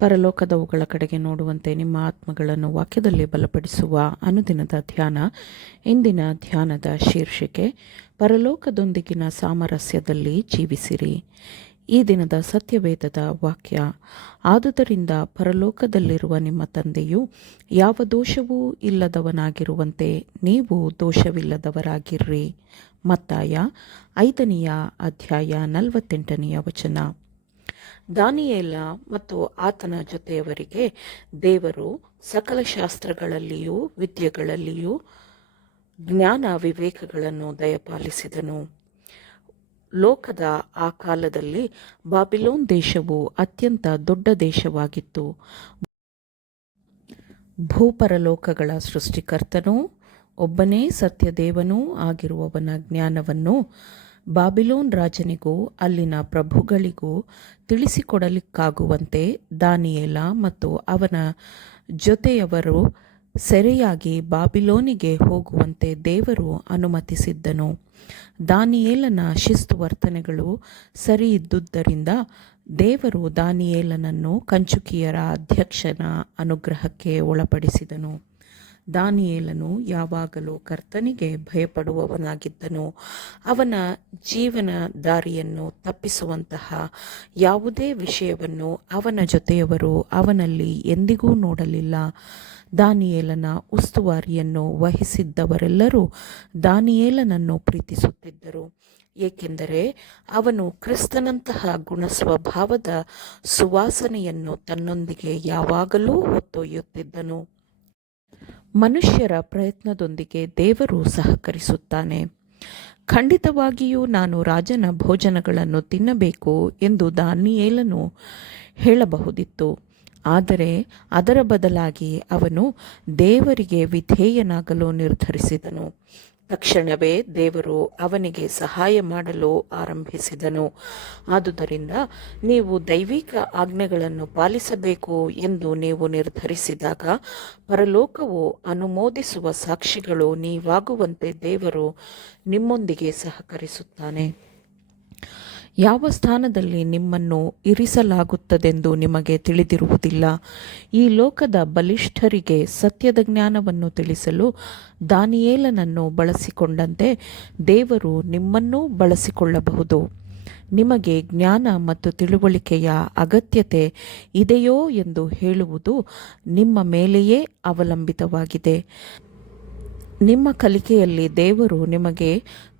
ಪರಲೋಕದವುಗಳ ಕಡೆಗೆ ನೋಡುವಂತೆ ನಿಮ್ಮ ಆತ್ಮಗಳನ್ನು ವಾಕ್ಯದಲ್ಲಿ ಬಲಪಡಿಸುವ ಅನುದಿನದ ಧ್ಯಾನ. ಇಂದಿನ ಧ್ಯಾನದ ಶೀರ್ಷಿಕೆ ಪರಲೋಕದೊಂದಿಗಿನ ಸಾಮರಸ್ಯದಲ್ಲಿ ಜೀವಿಸಿರಿ. ಈ ದಿನದ ಸತ್ಯವೇದದ ವಾಕ್ಯ: ಆದುದರಿಂದ ಪರಲೋಕದಲ್ಲಿರುವ ನಿಮ್ಮ ತಂದೆಯು ಯಾವ ದೋಷವೂ ಇಲ್ಲದವನಾಗಿರುವಂತೆ ನೀವು ದೋಷವಿಲ್ಲದವರಾಗಿರ್ರಿ. ಮತ್ತಾಯ 5ನೇ ಅಧ್ಯಾಯ 48ನೇ ವಚನ. ದಾನಿಯೇಲ ಮತ್ತು ಆತನ ಜೊತೆಯವರಿಗೆ ದೇವರು ಸಕಲ ಶಾಸ್ತ್ರಗಳಲ್ಲಿಯೂ ವಿದ್ಯೆಗಳಲ್ಲಿಯೂ ಜ್ಞಾನ ವಿವೇಕಗಳನ್ನು ದಯಪಾಲಿಸಿದನು. ಲೋಕದ ಆ ಕಾಲದಲ್ಲಿ ಬಾಬಿಲೋನ್ ದೇಶವು ಅತ್ಯಂತ ದೊಡ್ಡ ದೇಶವಾಗಿತ್ತು. ಭೂಪರಲೋಕಗಳ ಸೃಷ್ಟಿಕರ್ತನೂ ಒಬ್ಬನೇ ಸತ್ಯದೇವನೂ ಆಗಿರುವವನ ಜ್ಞಾನವನ್ನು ಬಾಬಿಲೋನ್ ರಾಜನಿಗೂ ಅಲ್ಲಿನ ಪ್ರಭುಗಳಿಗೂ ತಿಳಿಸಿಕೊಡಲಿಕ್ಕಾಗುವಂತೆ ದಾನಿಯೇಲ ಮತ್ತು ಅವನ ಜೊತೆಯವರು ಸೆರೆಯಾಗಿ ಬಾಬಿಲೋನಿಗೆ ಹೋಗುವಂತೆ ದೇವರು ಅನುಮತಿಸಿದ್ದನು. ದಾನಿಯೇಲನ ಶಿಸ್ತು ವರ್ತನೆಗಳು ಸರಿಯಿದ್ದುದರಿಂದ ದೇವರು ದಾನಿಯೇಲನನ್ನು ಕಂಚುಕಿಯರ ಅಧ್ಯಕ್ಷನ ಅನುಗ್ರಹಕ್ಕೆ ಒಳಪಡಿಸಿದನು. ದಾನಿಯೇಲನು ಯಾವಾಗಲೂ ಕರ್ತನಿಗೆ ಭಯಪಡುವವನಾಗಿದ್ದನು. ಅವನ ಜೀವನ ದಾರಿಯನ್ನು ತಪ್ಪಿಸುವಂತಹ ಯಾವುದೇ ವಿಷಯವನ್ನು ಅವನ ಜೊತೆಯವರು ಅವನಲ್ಲಿ ಎಂದಿಗೂ ನೋಡಲಿಲ್ಲ. ದಾನಿಯೇಲನ ಉಸ್ತುವಾರಿಯನ್ನು ವಹಿಸಿದ್ದವರೆಲ್ಲರೂ ದಾನಿಯೇಲನನ್ನು ಪ್ರೀತಿಸುತ್ತಿದ್ದರು, ಏಕೆಂದರೆ ಅವನು ಕ್ರಿಸ್ತನಂತಹ ಗುಣಸ್ವಭಾವದ ಸುವಾಸನೆಯನ್ನು ತನ್ನೊಂದಿಗೆ ಯಾವಾಗಲೂ ಹೊತ್ತೊಯ್ಯುತ್ತಿದ್ದನು. ಮನುಷ್ಯರ ಪ್ರಯತ್ನದೊಂದಿಗೆ ದೇವರು ಸಹಕರಿಸುತ್ತಾನೆ. ಖಂಡಿತವಾಗಿಯೂ ನಾನು ರಾಜನ ಭೋಜನಗಳನ್ನು ತಿನ್ನಬೇಕು ಎಂದು ದಾನಿಯೇಲನು ಹೇಳಬಹುದಿತ್ತು. ಆದರೆ ಅದರ ಬದಲಾಗಿ ಅವನು ದೇವರಿಗೆ ವಿಧೇಯನಾಗಲು ನಿರ್ಧರಿಸಿದನು. ತಕ್ಷಣವೇ ದೇವರು ಅವನಿಗೆ ಸಹಾಯ ಮಾಡಲು ಆರಂಭಿಸಿದನು. ಆದುದರಿಂದ ನೀವು ದೈವಿಕ ಆಜ್ಞೆಗಳನ್ನು ಪಾಲಿಸಬೇಕು ಎಂದು ನೀವು ನಿರ್ಧರಿಸಿದಾಗ ಪರಲೋಕವು ಅನುಮೋದಿಸುವ ಸಾಕ್ಷಿಗಳು ನೀವಾಗುವಂತೆ ದೇವರು ನಿಮ್ಮೊಂದಿಗೆ ಸಹಕರಿಸುತ್ತಾನೆ. ಯಾವ ಸ್ಥಾನದಲ್ಲಿ ನಿಮ್ಮನ್ನು ಇರಿಸಲಾಗುತ್ತದೆಂದು ನಿಮಗೆ ತಿಳಿದಿರುವುದಿಲ್ಲ. ಈ ಲೋಕದ ಬಲಿಷ್ಠರಿಗೆ ಸತ್ಯದ ಜ್ಞಾನವನ್ನು ತಿಳಿಸಲು ದಾನಿಯೇಲನನ್ನು ಬಳಸಿಕೊಂಡಂತೆ ದೇವರು ನಿಮ್ಮನ್ನೂ ಬಳಸಿಕೊಳ್ಳಬಹುದು. ನಿಮಗೆ ಜ್ಞಾನ ಮತ್ತು ತಿಳುವಳಿಕೆಯ ಅಗತ್ಯತೆ ಇದೆಯೋ ಎಂದು ಹೇಳುವುದು ನಿಮ್ಮ ಮೇಲೆಯೇ ಅವಲಂಬಿತವಾಗಿದೆ. ನಿಮ್ಮ ಕಲಿಕೆಯಲ್ಲಿ ದೇವರು ನಿಮಗೆ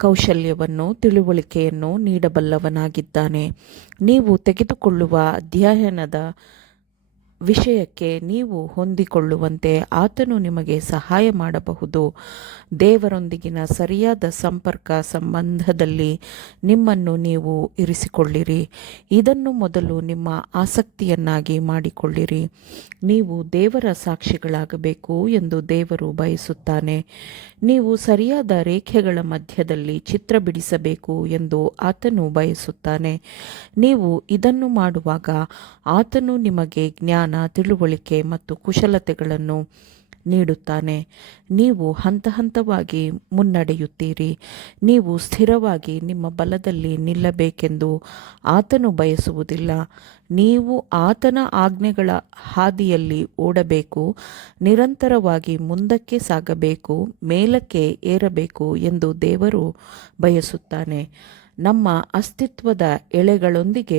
ಕೌಶಲ್ಯವನ್ನು, ತಿಳುವಳಿಕೆಯನ್ನು ನೀಡಬಲ್ಲವನಾಗಿದ್ದಾನೆ. ನೀವು ತೆಗೆದುಕೊಳ್ಳುವ ಅಧ್ಯಯನದ ವಿಷಯಕ್ಕೆ ನೀವು ಹೊಂದಿಕೊಳ್ಳುವಂತೆ ಆತನು ನಿಮಗೆ ಸಹಾಯ ಮಾಡಬಹುದು. ದೇವರೊಂದಿಗಿನ ಸರಿಯಾದ ಸಂಬಂಧದಲ್ಲಿ ನಿಮ್ಮನ್ನು ನೀವು ಇರಿಸಿಕೊಳ್ಳಿರಿ. ಇದನ್ನು ಮೊದಲು ನಿಮ್ಮ ಆಸಕ್ತಿಯನ್ನಾಗಿ ಮಾಡಿಕೊಳ್ಳಿರಿ. ನೀವು ದೇವರ ಸಾಕ್ಷಿಗಳಾಗಬೇಕು ಎಂದು ದೇವರು ಬಯಸುತ್ತಾನೆ. ನೀವು ಸರಿಯಾದ ರೇಖೆಗಳ ಮಧ್ಯದಲ್ಲಿ ಚಿತ್ರ ಬಿಡಿಸಬೇಕು ಎಂದು ಆತನು ಬಯಸುತ್ತಾನೆ. ನೀವು ಇದನ್ನು ಮಾಡುವಾಗ ಆತನು ನಿಮಗೆ ಜ್ಞಾನ, ತಿಳುವಳಿಕೆ ಮತ್ತು ಕುಶಲತೆಗಳನ್ನು ನೀಡುತ್ತಾನೆ. ನೀವು ಹಂತ ಹಂತವಾಗಿ ಮುನ್ನಡೆಯುತ್ತೀರಿ. ನೀವು ಸ್ಥಿರವಾಗಿ ನಿಮ್ಮ ಬಲದಲ್ಲಿ ನಿಲ್ಲಬೇಕೆಂದು ಆತನು ಬಯಸುವುದಿಲ್ಲ. ನೀವು ಆತನ ಆಜ್ಞೆಗಳ ಹಾದಿಯಲ್ಲಿ ಓಡಬೇಕು, ನಿರಂತರವಾಗಿ ಮುಂದಕ್ಕೆ ಸಾಗಬೇಕು, ಮೇಲಕ್ಕೆ ಏರಬೇಕು ಎಂದು ದೇವರು ಬಯಸುತ್ತಾನೆ. ನಮ್ಮ ಅಸ್ತಿತ್ವದ ಎಳೆಗಳೊಂದಿಗೆ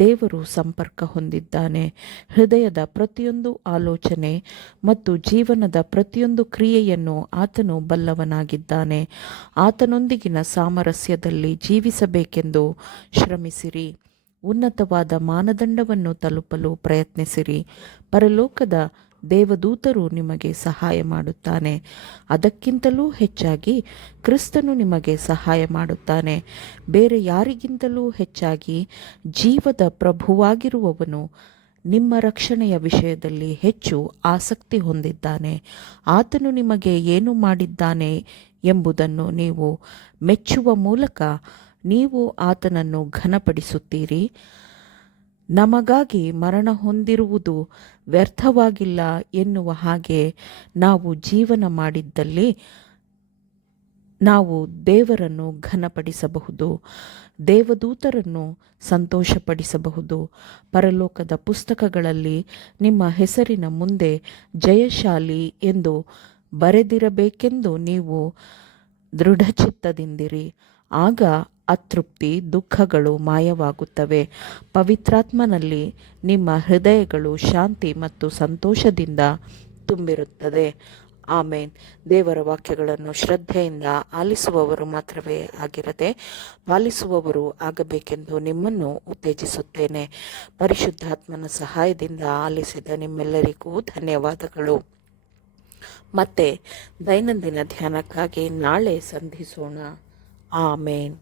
ದೇವರು ಸಂಪರ್ಕ ಹೊಂದಿದ್ದಾನೆ. ಹೃದಯದ ಪ್ರತಿಯೊಂದು ಆಲೋಚನೆ ಮತ್ತು ಜೀವನದ ಪ್ರತಿಯೊಂದು ಕ್ರಿಯೆಯನ್ನು ಆತನು ಬಲ್ಲವನಾಗಿದ್ದಾನೆ. ಆತನೊಂದಿಗಿನ ಸಾಮರಸ್ಯದಲ್ಲಿ ಜೀವಿಸಬೇಕೆಂದು ಶ್ರಮಿಸಿರಿ. ಉನ್ನತವಾದ ಮಾನದಂಡವನ್ನು ತಲುಪಲು ಪ್ರಯತ್ನಿಸಿರಿ. ಪರಲೋಕದ ದೇವದೂತರು ನಿಮಗೆ ಸಹಾಯ ಮಾಡುತ್ತಾನೆ. ಅದಕ್ಕಿಂತಲೂ ಹೆಚ್ಚಾಗಿ ಕ್ರಿಸ್ತನು ನಿಮಗೆ ಸಹಾಯ ಮಾಡುತ್ತಾನೆ. ಬೇರೆ ಯಾರಿಗಿಂತಲೂ ಹೆಚ್ಚಾಗಿ ಜೀವದ ಪ್ರಭುವಾಗಿರುವವನು ನಿಮ್ಮ ರಕ್ಷಣೆಯ ವಿಷಯದಲ್ಲಿ ಹೆಚ್ಚು ಆಸಕ್ತಿ ಹೊಂದಿದ್ದಾನೆ. ಆತನು ನಿಮಗೆ ಏನು ಮಾಡಿದ್ದಾನೆ ಎಂಬುದನ್ನು ನೀವು ಮೆಚ್ಚುವ ಮೂಲಕ ನೀವು ಆತನನ್ನು ಘನಪಡಿಸುತ್ತೀರಿ. ನಮಗಾಗಿ ಮರಣ ಹೊಂದಿರುವುದು ವ್ಯರ್ಥವಾಗಿಲ್ಲ ಎನ್ನುವ ಹಾಗೆ ನಾವು ಜೀವನ ಮಾಡಿದ್ದಲ್ಲಿ ನಾವು ದೇವರನ್ನು ಘನಪಡಿಸಬಹುದು, ದೇವದೂತರನ್ನು ಸಂತೋಷಪಡಿಸಬಹುದು. ಪರಲೋಕದ ಪುಸ್ತಕಗಳಲ್ಲಿ ನಿಮ್ಮ ಹೆಸರಿನ ಮುಂದೆ ಜಯಶಾಲಿ ಎಂದು ಬರೆದಿರಬೇಕೆಂದು ನೀವು ದೃಢಚಿತ್ತದಿಂದಿರಿ. ಆಗ ಅತೃಪ್ತಿ, ದುಃಖಗಳು ಮಾಯವಾಗುತ್ತವೆ. ಪವಿತ್ರಾತ್ಮನಲ್ಲಿ ನಿಮ್ಮ ಹೃದಯಗಳು ಶಾಂತಿ ಮತ್ತು ಸಂತೋಷದಿಂದ ತುಂಬಿರುತ್ತದೆ. ಆಮೇನ್. ದೇವರ ವಾಕ್ಯಗಳನ್ನು ಶ್ರದ್ಧೆಯಿಂದ ಆಲಿಸುವವರು ಮಾತ್ರವೇ ಆಗಿರದೆ ಪಾಲಿಸುವವರು ಆಗಬೇಕೆಂದು ನಿಮ್ಮನ್ನು ಉತ್ತೇಜಿಸುತ್ತೇನೆ. ಪರಿಶುದ್ಧಾತ್ಮನ ಸಹಾಯದಿಂದ ಆಲಿಸಿದ ನಿಮ್ಮೆಲ್ಲರಿಗೂ ಧನ್ಯವಾದಗಳು. ಮತ್ತೆ ದೈನಂದಿನ ಧ್ಯಾನಕ್ಕಾಗಿ ನಾಳೆ ಸಂಧಿಸೋಣ. ಆಮೇನ್.